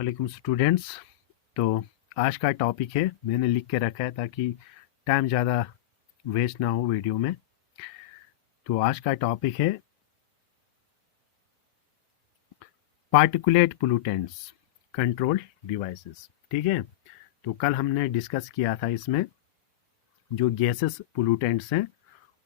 वालेकुम स्टूडेंट्स। तो आज का टॉपिक है, मैंने लिख के रखा है ताकि टाइम ज़्यादा वेस्ट ना हो वीडियो में। तो आज का टॉपिक है पार्टिकुलेट पोल्यूटेंट्स कंट्रोल डिवाइसेस। ठीक है, तो कल हमने डिस्कस किया था इसमें जो गैसेस पोल्यूटेंट्स हैं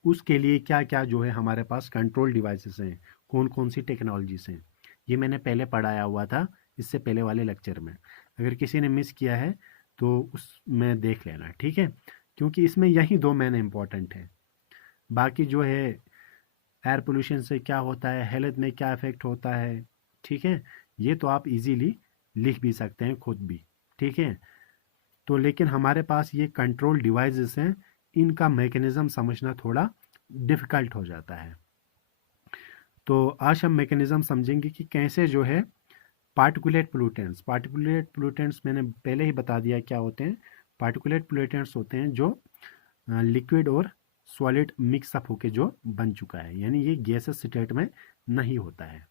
उसके लिए क्या क्या जो है हमारे पास कंट्रोल डिवाइसेस हैं, कौन कौन सी टेक्नोलॉजीज हैं। ये मैंने पहले पढ़ाया हुआ था इससे पहले वाले लेक्चर में। अगर किसी ने मिस किया है तो उसमें देख लेना, ठीक है, क्योंकि इसमें यही दो मेन इंपॉर्टेंट है। बाकी जो है एयर पोल्यूशन से क्या होता है, हेल्थ में क्या इफेक्ट होता है, ठीक है, ये तो आप इजीली लिख भी सकते हैं खुद भी, ठीक है। तो लेकिन हमारे पास ये कंट्रोल डिवाइसेस हैं, इनका मैकेनिज्म समझना थोड़ा डिफ़िकल्ट हो जाता है। तो आज हम मैकेनिज्म समझेंगे कि कैसे जो है पार्टिकुलेट पोल्यूटेंट्स मैंने पहले ही बता दिया क्या होते हैं। पार्टिकुलेट पोल्यूटेंट्स होते हैं जो लिक्विड और सॉलिड मिक्सअप होके जो बन चुका है, यानी ये गैसेस स्टेट में नहीं होता है।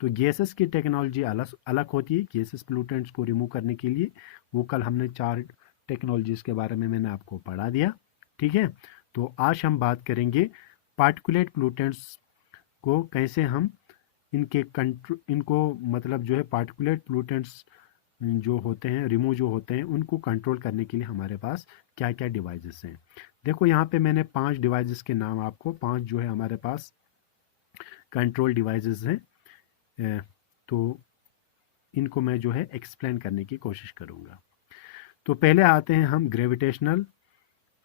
तो गैसेस की टेक्नोलॉजी अलग अलग होती है गैसेस पोल्यूटेंट्स को रिमूव करने के लिए। वो कल हमने 4 टेक्नोलॉजीज़ के बारे में मैंने आपको पढ़ा दिया, ठीक है। तो आज हम बात करेंगे पार्टिकुलेट पोल्यूटेंट्स को कैसे हम इनको मतलब जो है पार्टिकुलेट पोल्यूटेंट्स जो होते हैं रिमूव जो होते हैं उनको कंट्रोल करने के लिए हमारे पास क्या क्या डिवाइसेस हैं। देखो यहाँ पे मैंने 5 डिवाइसेस के नाम आपको 5 जो है हमारे पास कंट्रोल डिवाइसेस हैं, तो इनको मैं जो है एक्सप्लेन करने की कोशिश करूँगा। तो पहले आते हैं हम ग्रेविटेशनल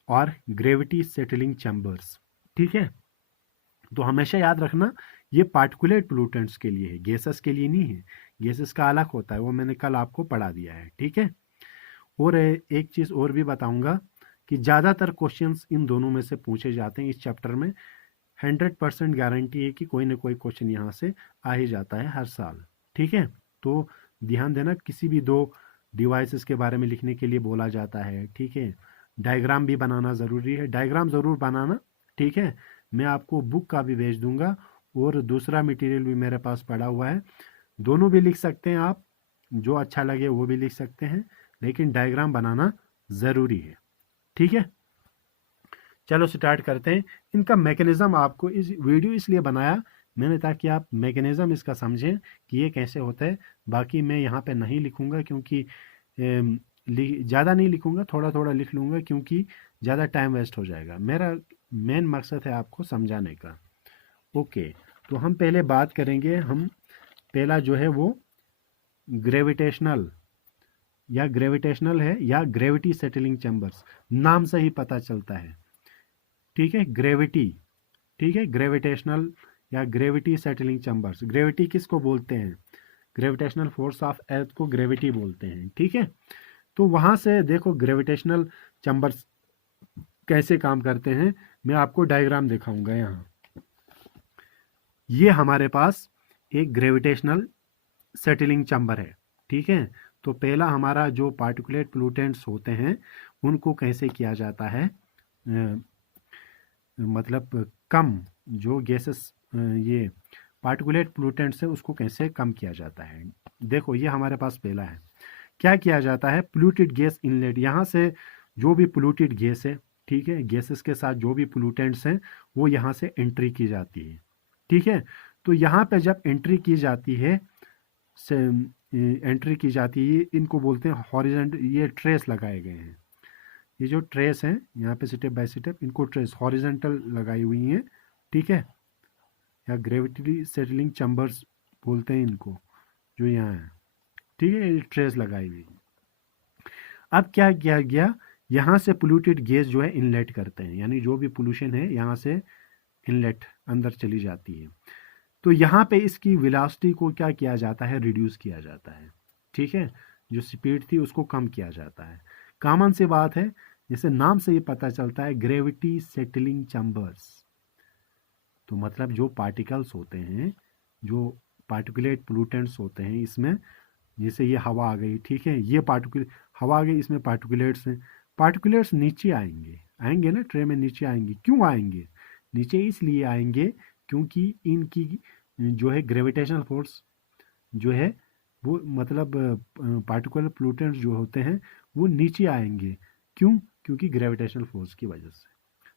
और ग्रेविटी सेटलिंग चैम्बर्स, ठीक है। तो हमेशा याद रखना ये पार्टिकुलेट पोल्यूटेंट्स के लिए है, गैसेस के लिए नहीं है। गैसेस का अलग होता है, वो मैंने कल आपको पढ़ा दिया है, ठीक है। और एक चीज़ और भी बताऊंगा कि ज़्यादातर क्वेश्चंस इन दोनों में से पूछे जाते हैं इस चैप्टर में। 100% गारंटी है कि कोई ना कोई क्वेश्चन यहाँ से आ ही जाता है हर साल, ठीक है। तो ध्यान देना, किसी भी 2 डिवाइसेस के बारे में लिखने के लिए बोला जाता है, ठीक है। डायग्राम भी बनाना ज़रूरी है, डायग्राम ज़रूर बनाना, ठीक है। मैं आपको बुक का भी भेज दूंगा और दूसरा मटेरियल भी मेरे पास पड़ा हुआ है, दोनों भी लिख सकते हैं आप, जो अच्छा लगे वो भी लिख सकते हैं, लेकिन डायग्राम बनाना ज़रूरी है, ठीक है। चलो स्टार्ट करते हैं। इनका मैकेनिज्म आपको इस वीडियो इसलिए बनाया मैंने ताकि आप मैकेनिज्म इसका समझें कि ये कैसे होता है। बाकी मैं यहाँ पे नहीं लिखूँगा क्योंकि ज़्यादा नहीं लिखूँगा, थोड़ा थोड़ा लिख लूँगा क्योंकि ज़्यादा टाइम वेस्ट हो जाएगा। मेरा मेन मकसद है आपको समझाने का। ओके, तो हम पहले बात करेंगे, हम पहला जो है वो ग्रेविटेशनल है या ग्रेविटी सेटलिंग चैम्बर्स, नाम से ही पता चलता है, ठीक है। ग्रेविटी, ठीक है, ग्रेविटेशनल या ग्रेविटी सेटलिंग चैम्बर्स। ग्रेविटी किसको बोलते हैं? ग्रेविटेशनल फोर्स ऑफ अर्थ को ग्रेविटी बोलते हैं, ठीक है। तो वहां से देखो ग्रेविटेशनल चैम्बर्स कैसे काम करते हैं, मैं आपको डायग्राम दिखाऊंगा। यहाँ ये हमारे पास एक ग्रेविटेशनल सेटलिंग चैम्बर है, ठीक है। तो पहला हमारा जो पार्टिकुलेट पोल्यूटेंट्स होते हैं उनको कैसे किया जाता है, मतलब कम जो गैसेस ये पार्टिकुलेट पोल्यूटेंट्स है उसको कैसे कम किया जाता है। देखो ये हमारे पास पहला है, क्या किया जाता है, पोल्यूटेड गैस इनलेट। यहाँ से जो भी पोल्यूटेड गैस है, ठीक है, गैसेस के साथ जो भी पोल्यूटेंट्स हैं वो यहाँ से एंट्री की जाती है, ठीक है। तो यहाँ पे जब एंट्री की जाती है इनको बोलते हैं हॉरिजॉन्टल, ये ट्रेस लगाए गए हैं, ये जो ट्रेस हैं यहाँ पे स्टेप बाय स्टेप इनको ट्रेस हॉरिजॉन्टल लगाई हुई हैं, ठीक है, या ग्रेविटी सेटलिंग चैम्बर्स बोलते हैं इनको, जो यहाँ है, ठीक है, ये ट्रेस लगाई हुई। अब क्या किया गया, यहाँ से पोल्यूटेड गैस जो है इनलेट करते हैं, यानी जो भी पोल्यूशन है यहाँ से इनलेट अंदर चली जाती है। तो यहाँ पे इसकी वेलोसिटी को क्या किया जाता है, रिड्यूस किया जाता है, ठीक है। जो स्पीड थी उसको कम किया जाता है। कॉमन सी बात है, जैसे नाम से ये पता चलता है ग्रेविटी सेटलिंग चैम्बर्स। तो मतलब जो पार्टिकल्स होते हैं, जो पार्टिकुलेट पोल्यूटेंट्स होते हैं इसमें, जैसे ये हवा आ गई, ठीक है, ये हवा आ गई, इसमें पार्टिकुलेट्स हैं। पार्टिकुलेट्स नीचे आएंगे ना, ट्रे में नीचे आएंगे। क्यों आएंगे नीचे? इसलिए आएंगे क्योंकि इनकी जो है ग्रेविटेशनल फोर्स जो है वो मतलब पार्टिकुलर पोल्यूटेंट्स जो होते हैं वो नीचे आएंगे। क्यों? क्योंकि ग्रेविटेशनल फोर्स की वजह से।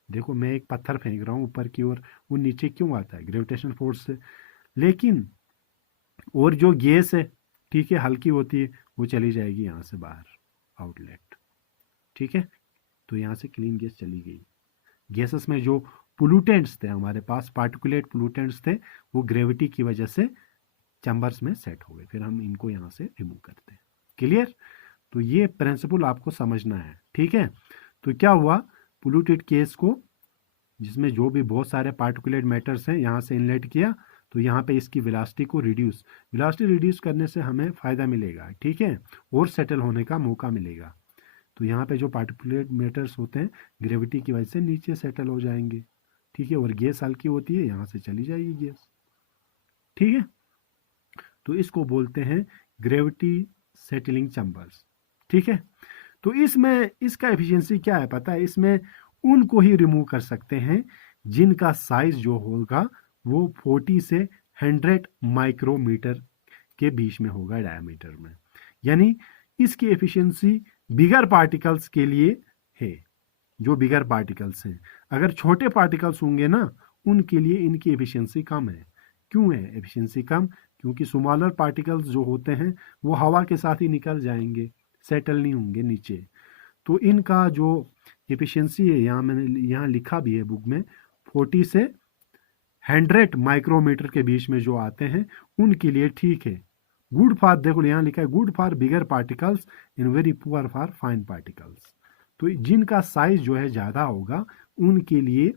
देखो मैं एक पत्थर फेंक रहा हूँ ऊपर की ओर, वो नीचे क्यों आता है? ग्रेविटेशनल फोर्स से। लेकिन और जो गैस है, ठीक है, हल्की होती है, वो चली जाएगी यहाँ से बाहर, आउटलेट। ठीक है, तो यहाँ से क्लीन गैस चली गई। गैसेस में जो पोल्यूटेंट्स थे हमारे पास, पार्टिकुलेट पोल्यूटेंट्स थे, वो ग्रेविटी की वजह से चैम्बर्स में सेट हो गए, फिर हम इनको यहाँ से रिमूव करते हैं। क्लियर? तो ये प्रिंसिपल आपको समझना है। ठीक है, तो क्या हुआ, पोल्यूटेड केस को, जिसमें जो भी बहुत सारे पार्टिकुलेट मैटर्स हैं, यहाँ से इनलेट किया, तो यहाँ पे इसकी वेलोसिटी को वेलोसिटी रिड्यूस करने से हमें फ़ायदा मिलेगा। ठीक है, और सेटल होने का मौका मिलेगा। तो यहाँ पे जो पार्टिकुलेट मैटर्स होते हैं ग्रेविटी की वजह से नीचे सेटल हो जाएंगे। ठीक है, और गैस हल्की होती है, यहाँ से चली जाएगी गैस। ठीक है, तो इसको बोलते हैं ग्रेविटी सेटलिंग चैम्बर्स। ठीक है, तो इसमें इसका एफिशिएंसी क्या है पता है? इसमें उनको ही रिमूव कर सकते हैं जिनका साइज जो होगा वो 40 से 100 माइक्रोमीटर के बीच में होगा डायमीटर में। यानी इसकी एफिशिएंसी बिगर पार्टिकल्स के लिए है, जो बिगर पार्टिकल्स हैं। अगर छोटे पार्टिकल्स होंगे ना, उनके लिए इनकी एफिशिएंसी कम है। क्यों है एफिशिएंसी कम? क्योंकि स्मॉलर पार्टिकल्स जो होते हैं वो हवा के साथ ही निकल जाएंगे, सेटल नहीं होंगे नीचे। तो इनका जो एफिशिएंसी है, यहाँ मैंने यहाँ लिखा भी है बुक में, 40 से 100 माइक्रोमीटर के बीच में जो आते हैं उनके लिए ठीक है। गुड फॉर, देखो यहाँ लिखा है, good for bigger particles in very poor for fine particles. तो जिनका साइज जो है ज़्यादा होगा उनके लिए,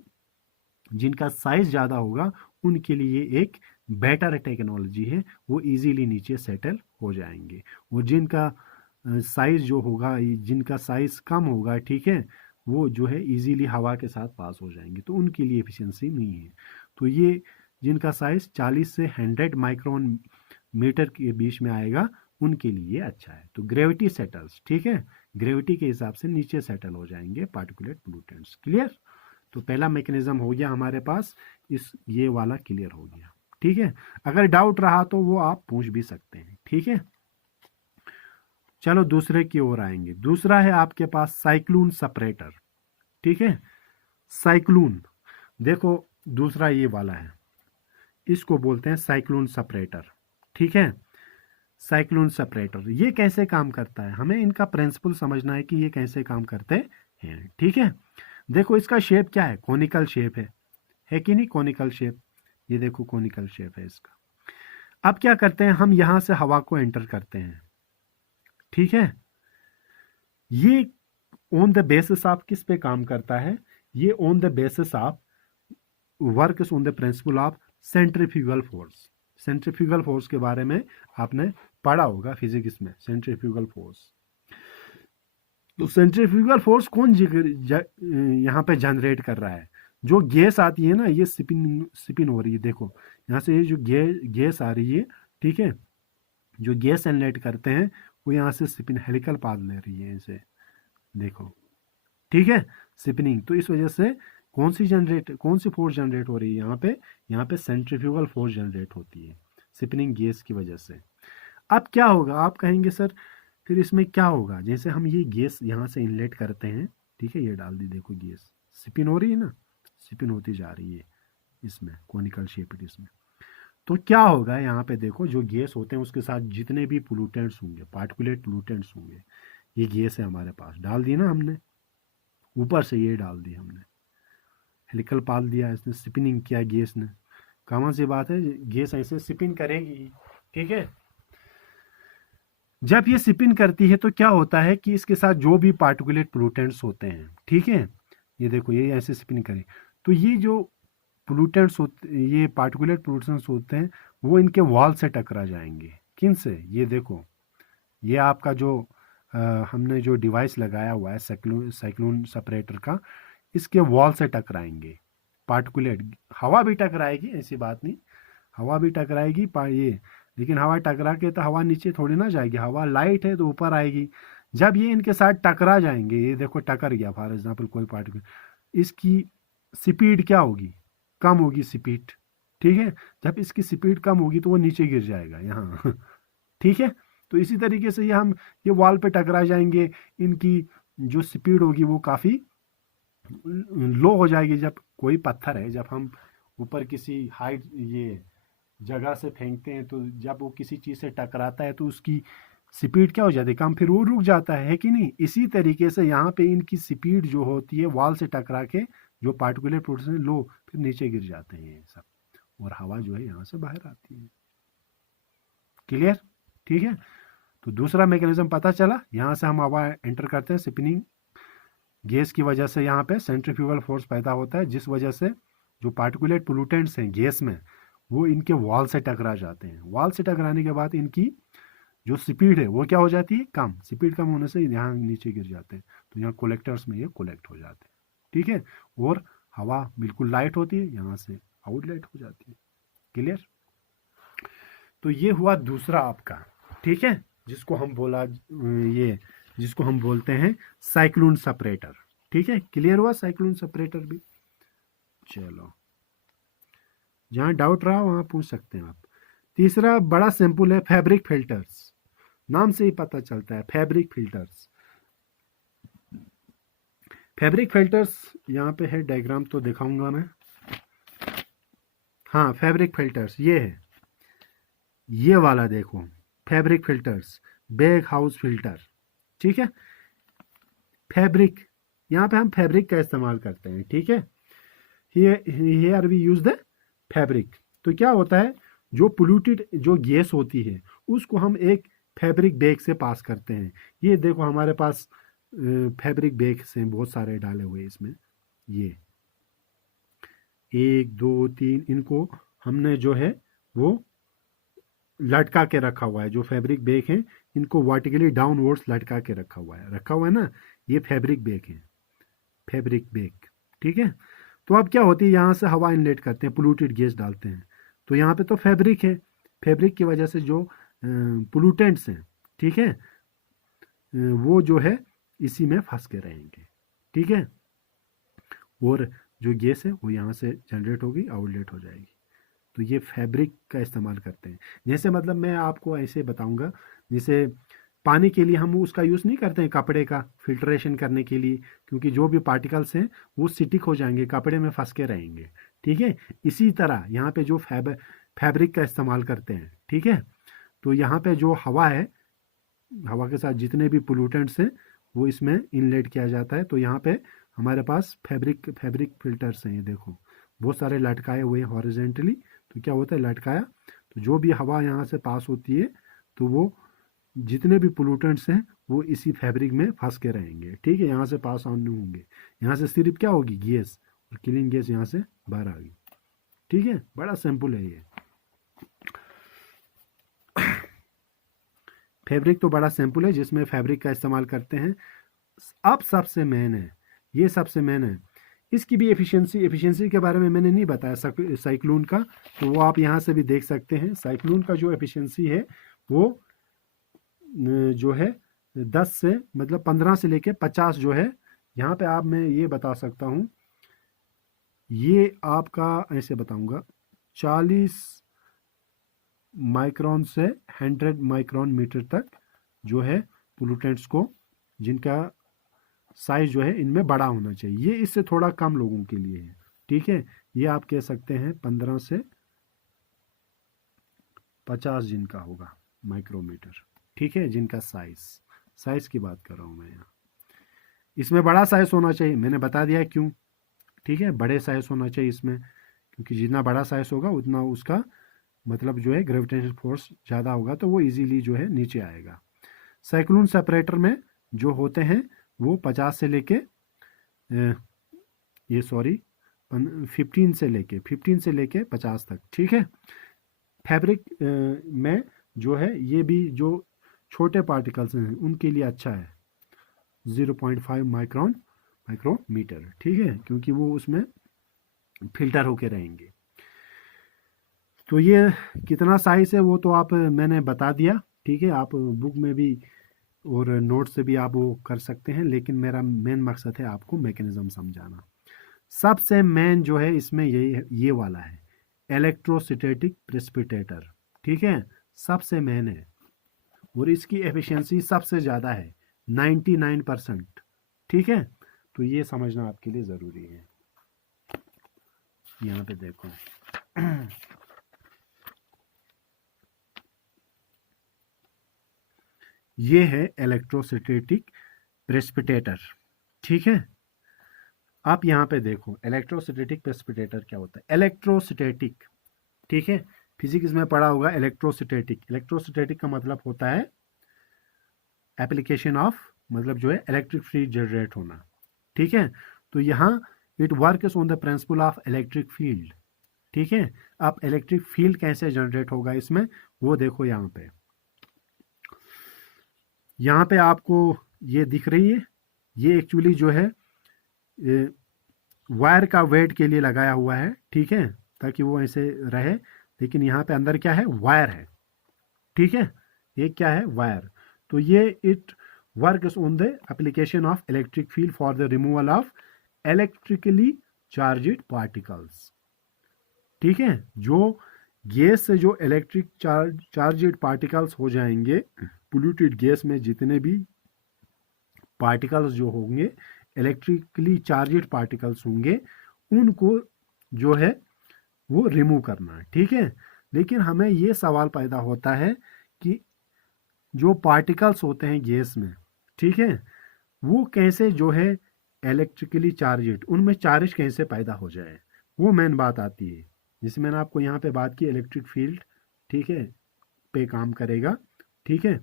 जिनका साइज ज़्यादा होगा उनके लिए एक बेटर टेक्नोलॉजी है, वो इजीली नीचे सेटल हो जाएंगे। और जिनका साइज जो होगा, जिनका साइज कम होगा, ठीक है, वो जो है इजीली हवा के साथ पास हो जाएंगे, तो उनके लिए एफिशिएंसी नहीं है। तो ये जिनका साइज 40 से 100 माइक्रोन मीटर के बीच में आएगा उनके लिए अच्छा है। तो ग्रेविटी सेटल्स, ठीक है, ग्रेविटी के हिसाब से नीचे सेटल हो जाएंगे पार्टिकुलेट पोल्यूटेंट्स। क्लियर? तो पहला मैकेनिज्म हो गया हमारे पास, इस ये वाला क्लियर हो गया। ठीक है, अगर डाउट रहा तो वो आप पूछ भी सकते हैं। ठीक है, चलो दूसरे की ओर आएंगे। दूसरा है आपके पास साइक्लोन सेपरेटर। ठीक है, साइक्लोन, देखो दूसरा ये वाला है, इसको बोलते हैं साइक्लोन सेपरेटर। ठीक है, साइक्लोन सेपरेटर ये कैसे काम करता है, हमें इनका प्रिंसिपल समझना है कि ये कैसे काम करते हैं। ठीक है, देखो इसका शेप क्या है, कोनिकल शेप है कि नहीं? कोनिकल शेप, ये देखो कोनिकल शेप है इसका। अब क्या करते हैं, हम यहां से हवा को एंटर करते हैं। ठीक है, ये ऑन द बेसिस ऑफ किस पे काम करता है? ये on the basis of works on the principle of centrifugal force. Centrifugal force के बारे में आपने पढ़ा होगा फिजिक्स में, सेंट्रीफ्यूगल फोर्स। तो सेंट्रीफ्यूगल फोर्स कौन यहाँ पे जनरेट कर रहा है? जो गैस आती है ना, ये स्पिन हो रही है, देखो यहाँ से ये जो गैस आ रही है, ठीक है, जो गैस इनलेट करते हैं वो यहाँ से स्पिन, हेलिकल पाथ ले रही है इसे, देखो, ठीक है, स्पिनिंग। तो इस वजह से कौन सी फोर्स जनरेट हो रही है यहाँ पे सेंट्रीफ्यूगल फोर्स जनरेट होती है स्पिनिंग गैस की वजह से। अब क्या होगा, आप कहेंगे सर फिर इसमें क्या होगा? जैसे हम ये गैस यहाँ से इनलेट करते हैं, ठीक है, ये डाल दी, देखो गैस स्पिन हो रही है ना, स्पिन होती जा रही है इसमें, कोनिकल शेप इसमें। तो क्या होगा यहाँ पे, देखो जो गैस होते हैं उसके साथ जितने भी पोल्यूटेंट्स होंगे, पार्टिकुलेट पोल्यूटेंट्स होंगे, ये गैस है हमारे पास, डाल दी ना हमने, ऊपर से ये डाल दी हमने, हेलिकल पाल दिया, इसने स्पिनिंग किया गैस ने। कॉमन सी बात है, गैस ऐसे स्पिन करेगी, ठीक है। जब ये स्पिन करती है तो क्या होता है कि इसके साथ जो भी पार्टिकुलेट पोल्यूटेंट्स होते हैं, ठीक है, ये देखो ये ऐसे स्पिन करे, तो ये जो पोल्यूटेंट्स होते, ये पार्टिकुलेट पोल्यूटेंट्स होते हैं, वो इनके वॉल से टकरा जाएंगे। किन से? ये देखो, ये आपका जो हमने जो डिवाइस लगाया हुआ है साइक्लोन सेपरेटर का, इसके वॉल से टकराएंगे पार्टिकुलेट। हवा भी टकराएगी, ऐसी बात नहीं, हवा भी टकराएगी ये, लेकिन हवा टकरा के तो हवा नीचे थोड़ी ना जाएगी, हवा लाइट है तो ऊपर आएगी। जब ये इनके साथ टकरा जाएंगे, ये देखो टकर गया फॉर एग्जाम्पल कोई पार्टिकल, इसकी स्पीड क्या होगी? कम होगी स्पीड, ठीक है। जब इसकी स्पीड कम होगी तो वो नीचे गिर जाएगा यहाँ ठीक है। तो इसी तरीके से ये वॉल पे टकरा जाएंगे, इनकी जो स्पीड होगी वो काफ़ी लो हो जाएगी। जब कोई पत्थर है, जब हम ऊपर किसी हाइट ये जगह से फेंकते हैं, तो जब वो किसी चीज़ से टकराता है तो उसकी स्पीड क्या हो जाती है, कम, फिर वो रुक जाता है कि नहीं। इसी तरीके से यहाँ पे इनकी स्पीड जो होती है वॉल से टकरा के, जो पार्टिकुलर प्रोडक्शन लो, फिर नीचे गिर जाते हैं ये सब, और हवा जो है यहाँ से बाहर आती है। क्लियर? ठीक है। तो दूसरा मैकेनिज्म पता चला, यहाँ से हम हवा एंटर करते हैं, स्पिनिंग गैस की वजह से यहाँ पे सेंट्रीफ्यूगल फोर्स पैदा होता है, जिस वजह से जो पार्टिकुलेट पोल्यूटेंट्स हैं गैस में, वो इनके वॉल से टकरा जाते हैं। वॉल से टकराने के बाद इनकी जो स्पीड है वो क्या हो जाती है, कम। स्पीड कम होने से यहाँ नीचे गिर जाते हैं, तो यहाँ कोलेक्टर्स में ये कोलेक्ट हो जाते हैं। ठीक है। और हवा बिल्कुल लाइट होती है, यहाँ से आउटलेट हो जाती है। क्लियर? तो ये हुआ दूसरा आपका, ठीक है, जिसको हम जिसको हम बोलते हैं साइक्लोन सेपरेटर। ठीक है, क्लियर हुआ साइक्लोन सेपरेटर भी? चलो, जहां डाउट रहा वहां पूछ सकते हैं आप। तीसरा बड़ा सैंपल है फैब्रिक फिल्टर्स। नाम से ही पता चलता है, फैब्रिक फिल्टर्स। फैब्रिक फिल्टर्स यहाँ पे है, डायग्राम तो दिखाऊंगा मैं। हाँ, फैब्रिक फिल्टर्स ये है, ये वाला देखो, fabric filters, bag house filter. ठीक है, फैब्रिक, यहाँ पे हम फैब्रिक का इस्तेमाल करते हैं। ठीक है, here we use the fabric. तो क्या होता है, जो पोल्यूटेड जो गैस होती है उसको हम एक फैब्रिक बैग से पास करते हैं। ये देखो हमारे पास फैब्रिक बैग्स हैं, बहुत सारे डाले हुए इसमें, ये 1 2 3, इनको हमने जो है वो लटका के रखा हुआ है। जो फैब्रिक बैग है इनको वर्टिकली डाउनवर्ड्स लटका के रखा हुआ है ना, ये फैब्रिक बैग है, फैब्रिक बैग। ठीक है। तो अब क्या होती है, यहाँ से हवा इनलेट करते हैं, पोल्यूटेड गैस डालते हैं, तो यहाँ पे तो फैब्रिक है, फैब्रिक की वजह से जो पोल्यूटेंट्स हैं, ठीक है, वो जो है इसी में फंस के रहेंगे। ठीक है, और जो गैस है वो यहाँ से जनरेट होगी, आउटलेट हो जाएगी। तो ये फैब्रिक का इस्तेमाल करते हैं। जैसे मतलब मैं आपको ऐसे बताऊंगा, जैसे पानी के लिए हम उसका यूज़ नहीं करते हैं, कपड़े का फिल्ट्रेशन करने के लिए, क्योंकि जो भी पार्टिकल्स हैं वो स्टिक हो जाएंगे, कपड़े में फंस के रहेंगे। ठीक है, इसी तरह यहाँ पे जो फैब्रिक का इस्तेमाल करते हैं। ठीक है, तो यहाँ पे जो हवा है, हवा के साथ जितने भी पोल्यूटेंट्स हैं वो इसमें इनलेट किया जाता है। तो यहाँ पे हमारे पास फैब्रिक फिल्टर्स हैं, ये देखो बहुत सारे लटकाए हुए हैं हॉरिजेंटली। तो क्या होता है, लटकाया, तो जो भी हवा यहाँ से पास होती है तो वो जितने भी पोल्यूटेंट्स हैं वो इसी फैब्रिक में फंस के रहेंगे। ठीक है, यहाँ से पास ऑन नहीं होंगे, यहाँ से सिर्फ क्या होगी, गैस, और क्लीन गैस यहाँ से बाहर आ गई। ठीक है, बड़ा सिंपल है ये। फैब्रिक तो बड़ा सिंपल है, जिसमें फैब्रिक का इस्तेमाल करते हैं। अब सबसे मेन है, ये सबसे मेन है, इसकी भी एफिशिएंसी के बारे में मैंने नहीं बताया साइक्लोन का, तो वो आप यहाँ से भी देख सकते हैं। साइक्लोन का जो एफिशिएंसी है वो जो है 10 से मतलब 15 से लेके 50 जो है, यहाँ पे आप, मैं ये बता सकता हूँ, ये आपका ऐसे बताऊंगा, 40 माइक्रोन से 100 माइक्रोन मीटर तक जो है पोल्यूटेंट्स को, जिनका साइज जो है इनमें बड़ा होना चाहिए। ये इससे थोड़ा कम लोगों के लिए है। ठीक है, ये आप कह सकते हैं 15 से 50 जिनका होगा माइक्रोमीटर। ठीक है, जिनका साइज की बात कर रहा हूँ मैं यहाँ। इसमें बड़ा साइज होना चाहिए, मैंने बता दिया क्यों। ठीक है, बड़े साइज होना चाहिए इसमें, क्योंकि जितना बड़ा साइज होगा उतना उसका मतलब जो है ग्रेविटेशनल फोर्स ज़्यादा होगा, तो वो इजीली जो है नीचे आएगा। साइक्लोन सेपरेटर में जो होते हैं वो 50 से लेके ये सॉरी 15 से लेके 50 तक। ठीक है, फैब्रिक में जो है ये भी जो छोटे पार्टिकल्स हैं उनके लिए अच्छा है, 0.5 माइक्रोमीटर। ठीक है, क्योंकि वो उसमें फिल्टर होके रहेंगे। तो ये कितना साइज है वो तो आप, मैंने बता दिया। ठीक है, आप बुक में भी और नोट से भी आप वो कर सकते हैं, लेकिन मेरा मेन मकसद है आपको मैकेनिज्म समझाना। सबसे मेन जो है इसमें ये वाला है, इलेक्ट्रोस्टैटिक प्रेसिपिटेटर। ठीक है, सबसे मेन है। और इसकी एफिशिएंसी सबसे ज़्यादा है 99%। ठीक है, तो ये समझना आपके लिए ज़रूरी है। यहाँ पे देखो ये है इलेक्ट्रोस्टैटिक प्रेसिपिटेटर। ठीक है, आप यहाँ पे देखो इलेक्ट्रोस्टैटिक प्रेसिपिटेटर क्या होता है। इलेक्ट्रोस्टैटिक, ठीक है, फिजिक्स में पढ़ा होगा इलेक्ट्रोस्टैटिक। इलेक्ट्रोस्टैटिक का मतलब होता है एप्लीकेशन ऑफ, मतलब जो है इलेक्ट्रिक फील्ड जनरेट होना। ठीक है, तो यहाँ it works on the principle of electric field. ठीक है, अब इलेक्ट्रिक फील्ड कैसे जनरेट होगा इसमें, वो देखो यहाँ पे आपको ये दिख रही है, ये एक्चुअली जो है वायर का वेट के लिए लगाया हुआ है। ठीक है, ताकि वो ऐसे रहे, लेकिन यहाँ पे अंदर क्या है, वायर है। ठीक है, ये क्या है, वायर। तो ये it works on the application of electric field for the removal of electrically charged particles. ठीक है, जो गैस से जो इलेक्ट्रिक चार्ज्ड पार्टिकल्स हो जाएंगे, पोल्यूटेड गैस में जितने भी पार्टिकल्स जो होंगे, इलेक्ट्रिकली चार्ज्ड पार्टिकल्स होंगे, उनको जो है वो रिमूव करना है। ठीक है, लेकिन हमें ये सवाल पैदा होता है कि जो पार्टिकल्स होते हैं गैस में, ठीक है, वो कैसे जो है इलेक्ट्रिकली चार्ज्ड, उनमें चार्ज कैसे पैदा हो जाए, वो मेन बात आती है। जिसे मैंने आपको यहाँ पे बात की इलेक्ट्रिक फील्ड, ठीक है, पे काम करेगा। ठीक है,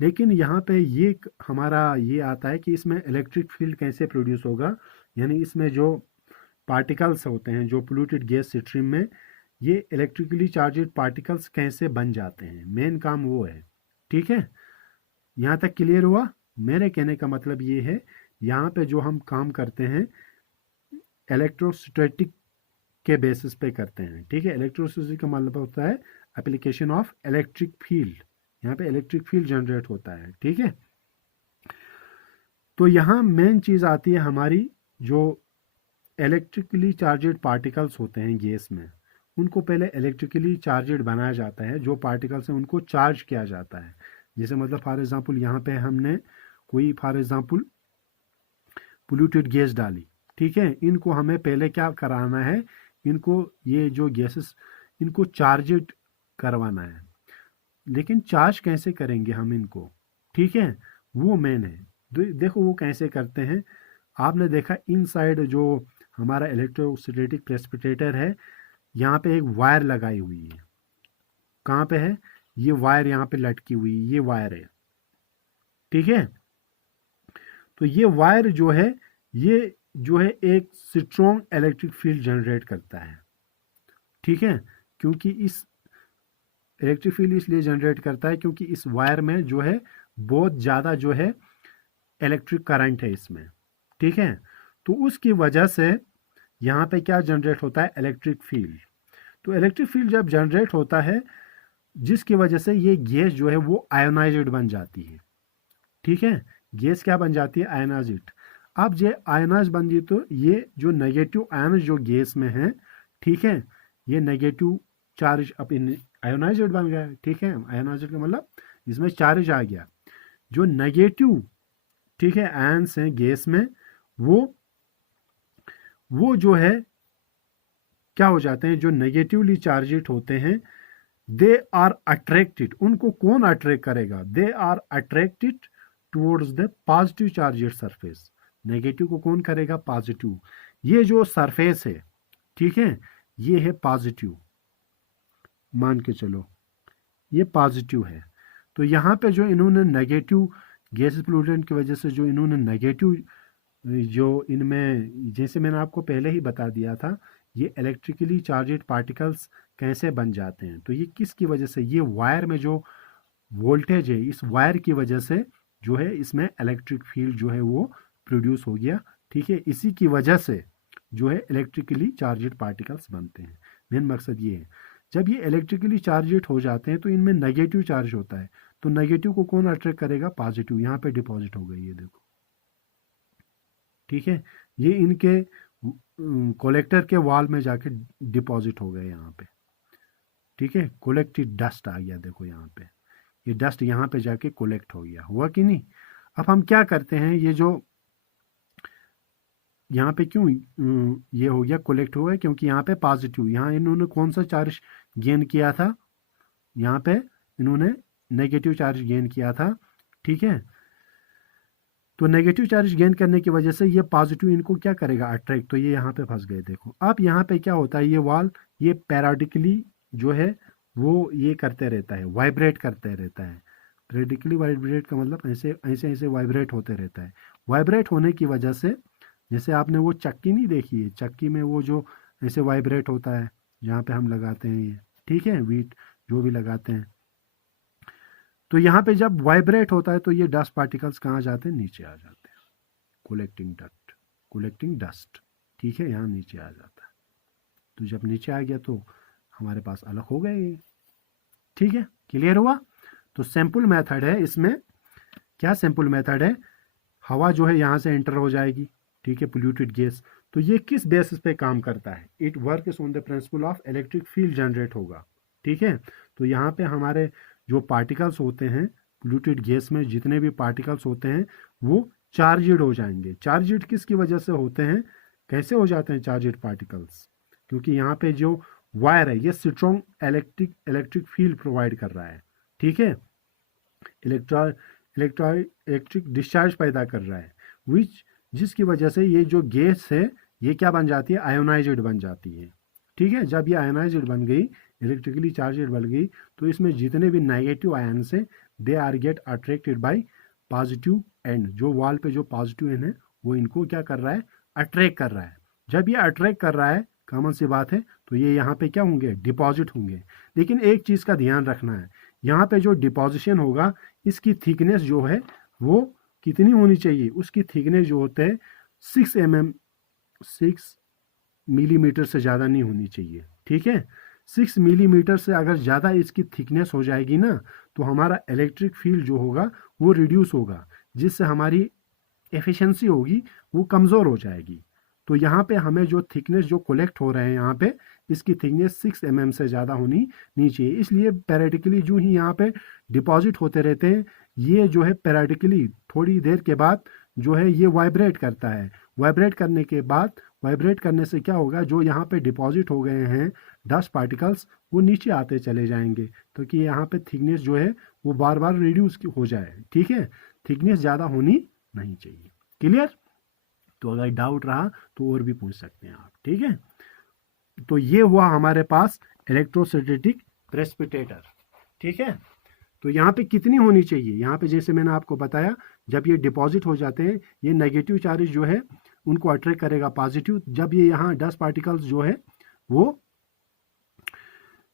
लेकिन यहाँ पे ये हमारा ये आता है कि इसमें इलेक्ट्रिक फील्ड कैसे प्रोड्यूस होगा, यानी इसमें जो पार्टिकल्स होते हैं जो पोल्यूटेड गैस स्ट्रीम में, ये इलेक्ट्रिकली चार्जेड पार्टिकल्स कैसे बन जाते हैं, मेन काम वो है। ठीक है, यहाँ तक क्लियर हुआ। मेरे कहने का मतलब ये है, यहाँ पे जो हम काम करते हैं इलेक्ट्रोस्टैटिक के बेसिस पे करते हैं। ठीक है, इलेक्ट्रोस्टैटिक का मतलब होता है एप्लीकेशन ऑफ इलेक्ट्रिक फील्ड, यहाँ पे इलेक्ट्रिक फील्ड जनरेट होता है। ठीक है, तो यहाँ मेन चीज़ आती है हमारी, जो इलेक्ट्रिकली चार्जेड पार्टिकल्स होते हैं गैस में, उनको पहले इलेक्ट्रिकली चार्जेड बनाया जाता है। जो पार्टिकल्स हैं उनको चार्ज किया जाता है। जैसे मतलब फॉर एग्जांपल यहाँ पे हमने कोई फॉर एग्जांपल पोल्यूटेड गैस डाली। ठीक है, इनको हमें पहले क्या कराना है, इनको ये जो गैसेस, इनको चार्जेड करवाना है। लेकिन चार्ज कैसे करेंगे हम इनको, ठीक है, वो मेन है। देखो वो कैसे करते हैं। आपने देखा इनसाइड जो हमारा इलेक्ट्रोस्टैटिक प्रेसिपिटेटर है, यहाँ पे एक वायर लगाई हुई है। कहाँ पे है, ये वायर यहाँ पे लटकी हुई, ये वायर है। ठीक है, तो ये वायर जो है, ये जो है एक स्ट्रॉन्ग इलेक्ट्रिक फील्ड जनरेट करता है। ठीक है, क्योंकि इस इलेक्ट्रिक फील्ड इसलिए जनरेट करता है क्योंकि इस वायर में जो है बहुत ज़्यादा जो है इलेक्ट्रिक करंट है इसमें। ठीक है, तो उसकी वजह से यहाँ पे क्या जनरेट होता है, इलेक्ट्रिक फील्ड। तो इलेक्ट्रिक फील्ड जब जनरेट होता है, जिसकी वजह से ये गैस जो है वो आयोनाइज्ड बन जाती है। ठीक है, गैस क्या बन जाती है, आयोनाइज्ड। अब ये आयोनाइज बन गई तो ये जो नेगेटिव आयन जो गैस में है, ठीक है, ये नेगेटिव चार्ज अब इन आयोनाइज्ड बन गया। ठीक है, आयोनाइज्ड का मतलब इसमें चार्ज आ गया। जो नेगेटिव, ठीक है, आयन्स हैं गैस में, वो जो है क्या हो जाते हैं, जो नेगेटिवली चार्जेड होते हैं, दे आर अट्रैक्टेड। उनको कौन अट्रैक्ट करेगा, they are attracted towards the positive charged surface. Negative को कौन करेगा, पॉजिटिव। ये जो सरफेस है, ठीक है, ये है पॉजिटिव, मान के चलो ये पॉजिटिव है। तो यहाँ पे जो इन्होंने नेगेटिव गैस पोल्यूटेंट की वजह से जो इन्होंने नेगेटिव, जो इनमें जैसे मैंने आपको पहले ही बता दिया था, ये इलेक्ट्रिकली चार्जेड पार्टिकल्स कैसे बन जाते हैं। तो ये किसकी वजह से, ये वायर में जो वोल्टेज है, इस वायर की वजह से जो है इसमें इलेक्ट्रिक फील्ड जो है वो प्रोड्यूस हो गया। ठीक है, इसी की वजह से जो है इलेक्ट्रिकली चार्जेड पार्टिकल्स बनते हैं। मेन मकसद ये है, जब ये इलेक्ट्रिकली चार्जेड हो जाते हैं तो इनमें नेगेटिव चार्ज होता है। तो नेगेटिव को कौन अट्रैक्ट करेगा, पॉजिटिव। यहाँ पे डिपॉजिट हो गई, ये देखो। ठीक है, ये इनके कलेक्टर के वॉल में जाके डिपॉजिट हो गए यहाँ पे। ठीक है, कलेक्टेड डस्ट आ गया, देखो यहाँ पे। ये डस्ट यहाँ पे जाके कोलेक्ट हो गया, हुआ कि नहीं। अब हम क्या करते हैं, ये जो यहाँ पे क्यों ये हो गया, कोलेक्ट हुआ है, क्योंकि यहाँ पे पॉजिटिव, यहाँ इन्होंने कौन सा चार्ज गेन किया था, यहाँ पे इन्होंने नेगेटिव चार्ज गेन किया था, ठीक है। तो नेगेटिव चार्ज गेन करने की वजह से ये पॉजिटिव इनको क्या करेगा, अट्रैक्ट, तो ये यहाँ पे फंस गए। देखो अब यहाँ पे क्या होता है, ये वाल ये पैराडिकली जो है वो ये करते रहता है, वाइब्रेट करते रहता है। पैराडिकली वाइब्रेट का मतलब ऐसे ऐसे ऐसे वाइब्रेट होते रहता है। वाइब्रेट होने की वजह से, जैसे आपने वो चक्की नहीं देखी है, चक्की में वो जो ऐसे वाइब्रेट होता है, जहाँ पे हम लगाते हैं ये, ठीक है, व्हीट जो भी लगाते हैं, तो यहाँ पे जब वाइब्रेट होता है तो ये डस्ट पार्टिकल्स कहाँ जाते हैं, नीचे आ जाते हैं, कोलेक्टिंग डस्ट, ठीक है, यहाँ नीचे आ जाता है। तो जब नीचे आ गया तो हमारे पास अलग हो गए, ठीक है, क्लियर हुआ। तो सिंपल मेथड है इसमें, क्या सिंपल मेथड है, हवा जो है यहाँ से एंटर हो जाएगी, ठीक है, पोल्यूटेड गैस। तो ये किस बेसिस पे काम करता है, it works on the principle of electric field generate होगा, ठीक है। तो यहाँ पे हमारे जो पार्टिकल्स होते हैं पोल्यूटेड गैस में, जितने भी पार्टिकल्स होते हैं वो चार्जड हो जाएंगे। चार्जड किसकी वजह से होते हैं, कैसे हो जाते हैं चार्जड पार्टिकल्स, क्योंकि यहाँ पे जो वायर है ये स्ट्रॉन्ग इलेक्ट्रिक फील्ड प्रोवाइड कर रहा है, ठीक है, इलेक्ट्रिक डिस्चार्ज पैदा कर रहा है, जिसकी वजह से ये जो गैस है ये क्या बन जाती है, आयोनाइज्ड बन जाती है, ठीक है। जब ये आयोनाइज्ड बन गई, इलेक्ट्रिकली चार्जड बन गई, तो इसमें जितने भी नेगेटिव आयन्स हैं they are get attracted by positive and, जो वॉल पे जो पॉजिटिव एंड है वो इनको क्या कर रहा है, अट्रैक्ट कर रहा है। जब ये अट्रैक्ट कर रहा है, कॉमन सी बात है, तो ये यहाँ पे क्या होंगे, डिपॉजिट होंगे। लेकिन एक चीज़ का ध्यान रखना है, यहाँ पे जो डिपॉजिशन होगा इसकी थिकनेस जो है वो कितनी होनी चाहिए, उसकी थिकनेस जो होते हैं 6 मिलीमीटर से ज़्यादा नहीं होनी चाहिए, ठीक है। 6 मिलीमीटर से अगर ज़्यादा इसकी थिकनेस हो जाएगी ना, तो हमारा इलेक्ट्रिक फील्ड जो होगा वो रिड्यूस होगा, जिससे हमारी एफिशिएंसी होगी वो कमज़ोर हो जाएगी। तो यहाँ पे हमें जो थिकनेस जो कलेक्ट हो रहे हैं यहाँ पे, इसकी थिकनेस 6 mm से ज़्यादा होनी नहीं चाहिए। इसलिए पैरेटिकली जो ही यहाँ पे डिपॉजिट होते रहते हैं, ये जो है पैरेटिकली थोड़ी देर के बाद जो है ये वाइब्रेट करता है। वाइब्रेट करने के बाद, वाइब्रेट करने से क्या होगा, जो यहाँ पे डिपॉजिट हो गए हैं डस्ट पार्टिकल्स वो नीचे आते चले जाएंगे, तो कि यहाँ पे थिकनेस जो है वो बार बार रिड्यूस हो जाए, ठीक है। थिकनेस ज़्यादा होनी नहीं चाहिए, क्लियर। तो अगर डाउट रहा तो और भी पूछ सकते हैं आप, ठीक है। तो ये हुआ हमारे पास इलेक्ट्रोस्टैटिक प्रेसिपिटेटर, ठीक है। तो यहाँ पे कितनी होनी चाहिए, यहाँ पे जैसे मैंने आपको बताया, जब ये डिपॉजिट हो जाते हैं, ये नेगेटिव चार्ज जो है उनको अट्रैक्ट करेगा पॉजिटिव। जब ये यहाँ डस्ट पार्टिकल्स जो है वो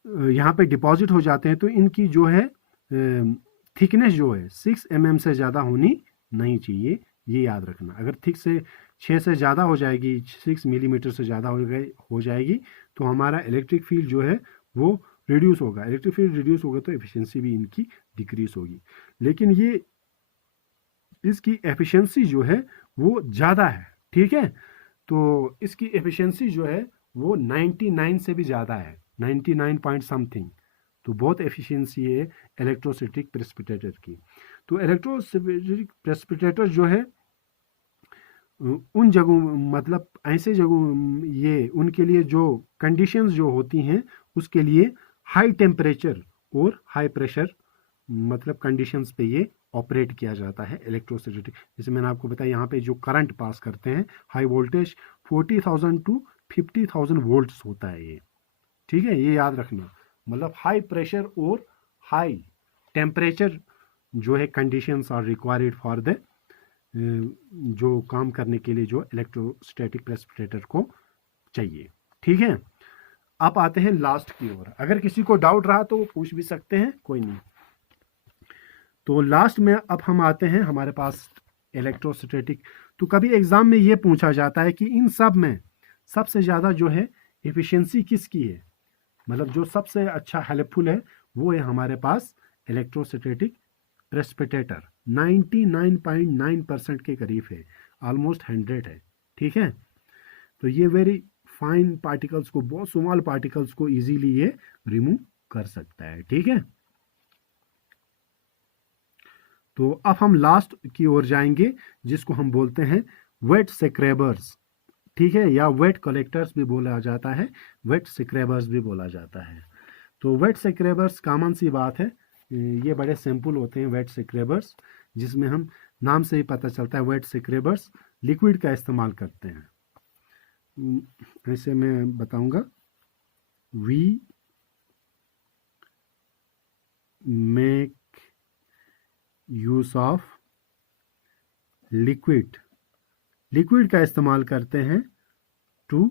यहाँ पे डिपॉजिट हो जाते हैं, तो इनकी जो है थिकनेस जो है 6 mm से ज़्यादा होनी नहीं चाहिए, ये याद रखना। अगर थिक से 6 से ज़्यादा हो जाएगी, 6 मिलीमीटर से ज़्यादा हो जाएगी, तो हमारा इलेक्ट्रिक फील्ड जो है वो रिड्यूस होगा। इलेक्ट्रिक फील्ड रिड्यूस होगा तो एफिशिएंसी भी इनकी डिक्रीज होगी। लेकिन ये इसकी एफिशिएंसी जो है वो ज़्यादा है, ठीक है। तो इसकी एफिशिएंसी जो है वो 99 से भी ज़्यादा है, 99 पॉइंट समथिंग। तो बहुत एफिशिएंसी है इलेक्ट्रोस्टैटिक प्रेसिपिटेटर की। तो इलेक्ट्रोस्टैटिक प्रेसिपिटेटर जो है उन जगहों, मतलब ऐसे जगहों, ये उनके लिए जो कंडीशंस जो होती हैं उसके लिए हाई टेम्परेचर और हाई प्रेशर मतलब कंडीशंस पे ये ऑपरेट किया जाता है इलेक्ट्रोस्टैटिक। जैसे मैंने आपको बताया, यहाँ पे जो करंट पास करते हैं हाई वोल्टेज 40,000 टू 50,000 वोल्ट्स होता है ये, ठीक है, ये याद रखना। मतलब हाई प्रेशर और हाई टेम्परेचर जो है conditions are required for the जो काम करने के लिए जो इलेक्ट्रोस्टैटिक प्रेसिपिटेटर को चाहिए, ठीक है। अब आते हैं लास्ट की ओर। अगर किसी को डाउट रहा तो वो पूछ भी सकते हैं, कोई नहीं। तो लास्ट में अब हम आते हैं हमारे पास इलेक्ट्रोस्टैटिक। तो कभी एग्जाम में ये पूछा जाता है कि इन सब में सबसे ज़्यादा जो है एफिशिएंसी किसकी है, मतलब जो सबसे अच्छा हेल्पफुल है वो है हमारे पास इलेक्ट्रोस्टैटिक प्रेसिपिटेटर। 99.9% के करीब है, ऑलमोस्ट 100 है, ठीक है। तो ये वेरी फाइन पार्टिकल्स को, बहुत स्मॉल पार्टिकल्स को इजीली ये रिमूव कर सकता है, ठीक है। तो अब हम लास्ट की ओर जाएंगे, जिसको हम बोलते हैं वेट स्क्रैबर्स, ठीक है, या वेट कलेक्टर्स भी बोला जाता है, वेट स्क्रैबर्स भी बोला जाता है। तो वेट स्क्रैबर्स कॉमन सी बात है, ये बड़े सिंपल होते हैं वेट स्क्रैबर्स, जिसमें हम नाम से ही पता चलता है वेट स्क्रैबर्स लिक्विड का इस्तेमाल करते हैं। ऐसे मैं बताऊंगा, we make use of liquid, liquid का इस्तेमाल करते हैं to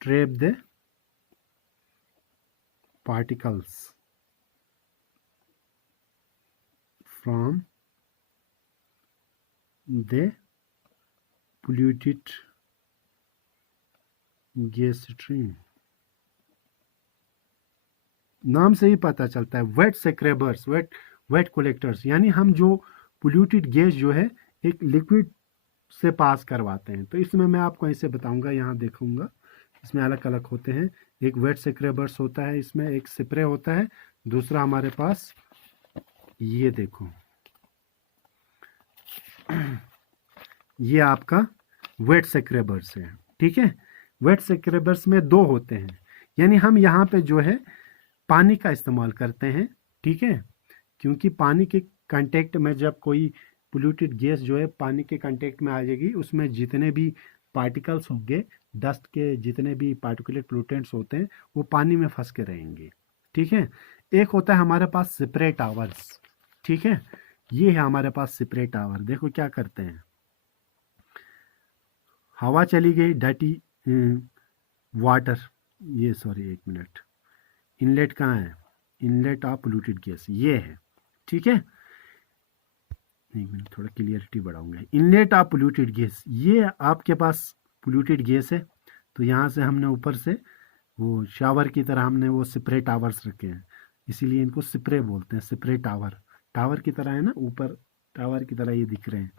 trap the particles from the polluted gas stream. नाम से ही पता चलता है वेट स्क्रैबर्स, वेट कलेक्टर्स, यानी हम जो पोल्यूटेड गैस जो है एक लिक्विड से पास करवाते हैं। तो इसमें मैं आपको ऐसे बताऊंगा, यहाँ देखूंगा, इसमें अलग अलग होते हैं। एक वेट स्क्रैबर्स होता है, इसमें एक स्प्रे होता है, दूसरा हमारे पास ये देखो, ये आपका वेट स्क्रैबर्स है, ठीक है। वेट स्क्रैबर्स में दो होते हैं, यानी हम यहाँ पे जो है पानी का इस्तेमाल करते हैं, ठीक है, क्योंकि पानी के कांटेक्ट में जब कोई पोल्यूटेड गैस जो है पानी के कांटेक्ट में आ जाएगी, उसमें जितने भी पार्टिकल्स होंगे, डस्ट के जितने भी पार्टिकुलेट पोल्यूटेंट्स होते हैं, वो पानी में फंस के रहेंगे, ठीक है। एक होता है हमारे पास स्प्रे टावर्स, ठीक है, ये है हमारे पास स्प्रे टावर। देखो क्या करते हैं, हवा चली गई, डर्टी वाटर, ये सॉरी एक मिनट, इनलेट कहाँ है, इनलेट ऑफ पोल्यूटेड गैस ये है, ठीक है, एक मिनट थोड़ा क्लियरिटी बढ़ाऊंगा। इनलेट ऑफ पोल्यूटेड गैस, ये आपके पास पोल्यूटेड गैस है, तो यहाँ से हमने ऊपर से वो शावर की तरह हमने वो स्प्रे टावर्स रखे हैं, इसीलिए इनको स्प्रे बोलते हैं, स्प्रे टावर, टावर की तरह है ना, ऊपर टावर की तरह ये दिख रहे हैं।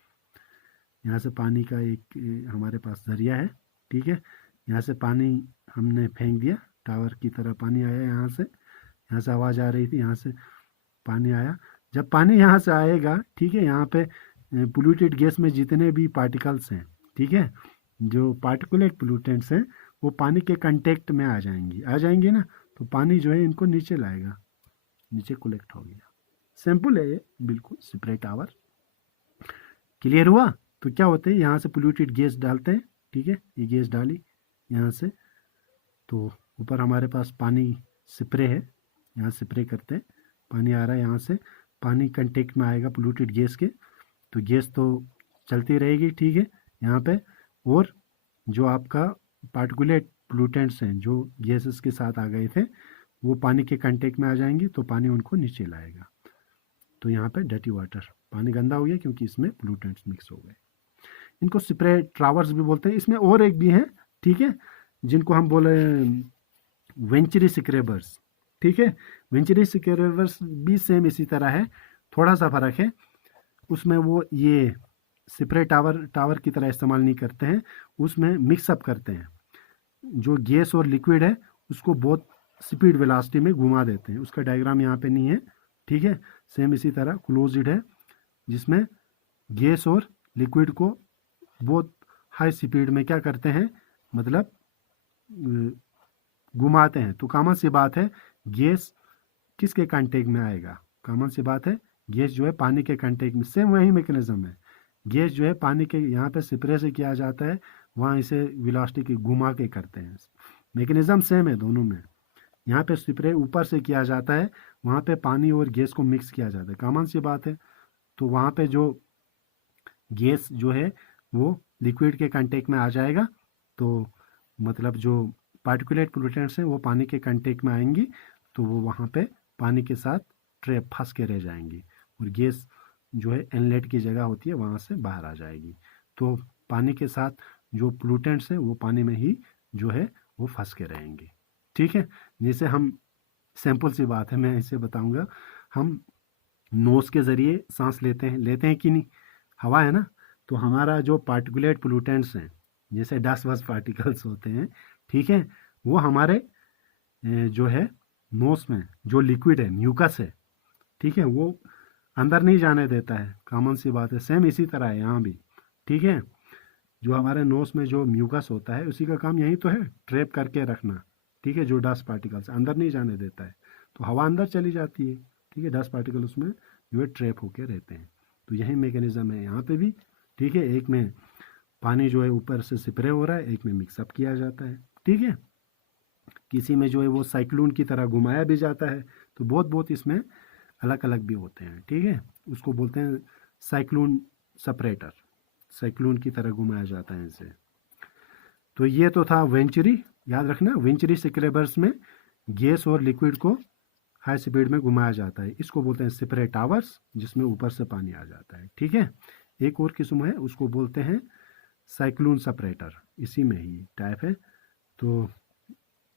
यहाँ से पानी का एक हमारे पास जरिया है, ठीक है, यहाँ से पानी हमने फेंक दिया, टावर की तरह पानी आया, यहाँ से आवाज़ आ रही थी, यहाँ से पानी आया। जब पानी यहाँ से आएगा, ठीक है, यहाँ पे पोल्यूटेड गैस में जितने भी पार्टिकल्स हैं, ठीक है, जो पार्टिकुलेट पोल्यूटेंट्स हैं, वो पानी के कांटेक्ट में आ जाएंगी ना, तो पानी जो है इनको नीचे लाएगा, नीचे कलेक्ट हो गया। सिंपल है ये, बिल्कुल स्प्रे टावर। क्लियर हुआ? तो क्या होते हैं, यहाँ से पोल्यूटेड गैस डालते हैं, ठीक है, ये गैस डाली यहाँ से, तो ऊपर हमारे पास पानी स्प्रे है, यहाँ स्प्रे करते हैं, पानी आ रहा है, यहाँ से पानी कांटेक्ट में आएगा पोल्यूटेड गैस के, तो गैस तो चलती रहेगी, ठीक है, यहाँ पे, और जो आपका पार्टिकुलेट पोल्यूटेंट्स हैं जो गैसेस के साथ आ गए थे, वो पानी के कांटेक्ट में आ जाएंगे, तो पानी उनको नीचे लाएगा। तो यहाँ पे डर्टी वाटर, पानी गंदा हो गया क्योंकि इसमें पोल्यूटेंट्स मिक्स हो गए। इनको स्प्रे ट्रावर्स भी बोलते हैं। इसमें और एक भी है, ठीक है, जिनको हम बोले वेंचरी स्क्रैबर्स, ठीक है, वेंचरी स्क्रैबर्स भी सेम इसी तरह है, थोड़ा सा फर्क है, उसमें वो ये स्प्रे टावर की तरह इस्तेमाल नहीं करते हैं, उसमें मिक्सअप करते हैं, जो गैस और लिक्विड है उसको बहुत स्पीड वेलोसिटी में घुमा देते हैं। उसका डायग्राम यहाँ पे नहीं है, ठीक है, सेम इसी तरह क्लोज्ड है, जिसमें गैस और लिक्विड को बहुत हाई स्पीड में क्या करते हैं, मतलब घुमाते हैं। तो कॉमन सी बात है, गैस किसके कांटेक्ट में आएगा, कॉमन सी बात है, गैस जो है पानी के कांटेक्ट में, सेम वही मैकेनिज्म है, गैस जो है पानी के यहाँ पे स्प्रे से किया जाता है, वहाँ इसे वेलोसिटी की घुमा के करते हैं, मैकेनिज्म सेम है दोनों में। यहाँ पे स्प्रे ऊपर से किया जाता है, वहाँ पे पानी और गैस को मिक्स किया जाता है, कॉमन सी बात है। तो वहाँ पे जो गैस जो है वो लिक्विड के कांटेक्ट में आ जाएगा, तो मतलब जो पार्टिकुलेट पोल्यूटेंट्स हैं वो पानी के कांटेक्ट में आएंगी, तो वो वहाँ पे पानी के साथ ट्रैप फंस के रह जाएंगी, और गैस जो है इनलेट की जगह होती है वहाँ से बाहर आ जाएगी। तो पानी के साथ जो पोल्यूटेंट्स हैं वो पानी में ही जो है वो फंस के रहेंगे, ठीक है। जैसे हम, सिंपल सी बात है, मैं इसे बताऊंगा, हम नोज के ज़रिए सांस लेते हैं कि नहीं, हवा है ना, तो हमारा जो पार्टिकुलेट पोल्यूटेंट्स हैं, जैसे डस्ट वस्ट पार्टिकल्स होते हैं, ठीक है, वो हमारे जो है नोज में जो लिक्विड है, म्यूकस है, ठीक है, वो अंदर नहीं जाने देता है, कॉमन सी बात है। सेम इसी तरह है यहाँ भी, ठीक है। जो हमारे नोज में जो म्यूकस होता है उसी का काम यही तो है, ट्रैप करके रखना, ठीक है। जो डस्ट पार्टिकल्स अंदर नहीं जाने देता है, तो हवा अंदर चली जाती है, ठीक है। डस्ट पार्टिकल उसमें जो है ट्रैप होके रहते हैं। तो यही मैकेनिज्म है यहाँ पे भी, ठीक है। एक में पानी जो है ऊपर से स्प्रे हो रहा है, एक में मिक्सअप किया जाता है, ठीक है। किसी में जो है वो साइक्लोन की तरह घुमाया भी जाता है। तो बहुत बहुत इसमें अलग अलग भी होते हैं, ठीक है। उसको बोलते हैं साइक्लोन सेपरेटर, साइक्लोन की तरह घुमाया जाता है इसे। तो ये तो था वेंचुरी, याद रखना वेंचुरी स्क्रैबर्स में गैस और लिक्विड को हाई स्पीड में घुमाया जाता है, इसको बोलते हैं स्प्रे टावर्स, जिसमें ऊपर से पानी आ जाता है, ठीक है। एक और किस्म है, उसको बोलते हैं साइक्लोन सेपरेटर, इसी में ही टाइप है। तो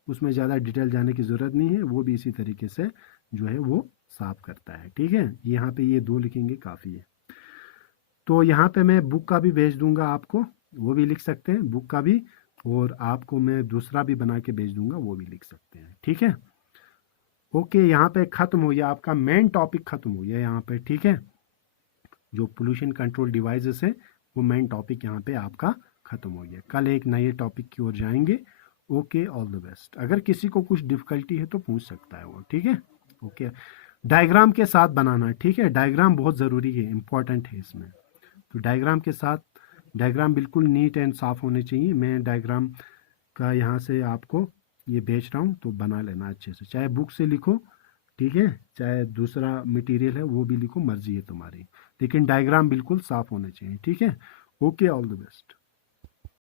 उसमें ज़्यादा डिटेल जाने की ज़रूरत नहीं है, वो भी इसी तरीके से जो है वो साफ करता है, ठीक है। यहाँ पे ये दो लिखेंगे काफ़ी है। तो यहाँ पे मैं बुक का भी भेज दूंगा आपको, वो भी लिख सकते हैं बुक का भी, और आपको मैं दूसरा भी बना के भेज दूंगा, वो भी लिख सकते हैं, ठीक है। ओके, यहाँ पे ख़त्म हो गया आपका मेन टॉपिक, ख़त्म हो गया यहाँ पे, ठीक है। जो पोल्यूशन कंट्रोल डिवाइसेस है वो मेन टॉपिक यहाँ पे आपका ख़त्म हो गया। कल एक नए टॉपिक की ओर जाएंगे। Okay, all the best. अगर किसी को कुछ डिफ़िकल्टी है तो पूछ सकता है वो, ठीक है। ओके, डायग्राम के साथ बनाना, ठीक है। डायग्राम बहुत ज़रूरी है, इंपॉर्टेंट है इसमें। तो डायग्राम के साथ, डायग्राम बिल्कुल नीट एंड साफ़ होने चाहिए। मैं डायग्राम का यहाँ से आपको ये भेज रहा हूँ, तो बना लेना अच्छे से, चाहे बुक से लिखो, ठीक है, चाहे दूसरा मटेरियल है वो भी लिखो, मर्जी है तुम्हारी, लेकिन डायग्राम बिल्कुल साफ़ होने चाहिए, ठीक है। Okay, all the best.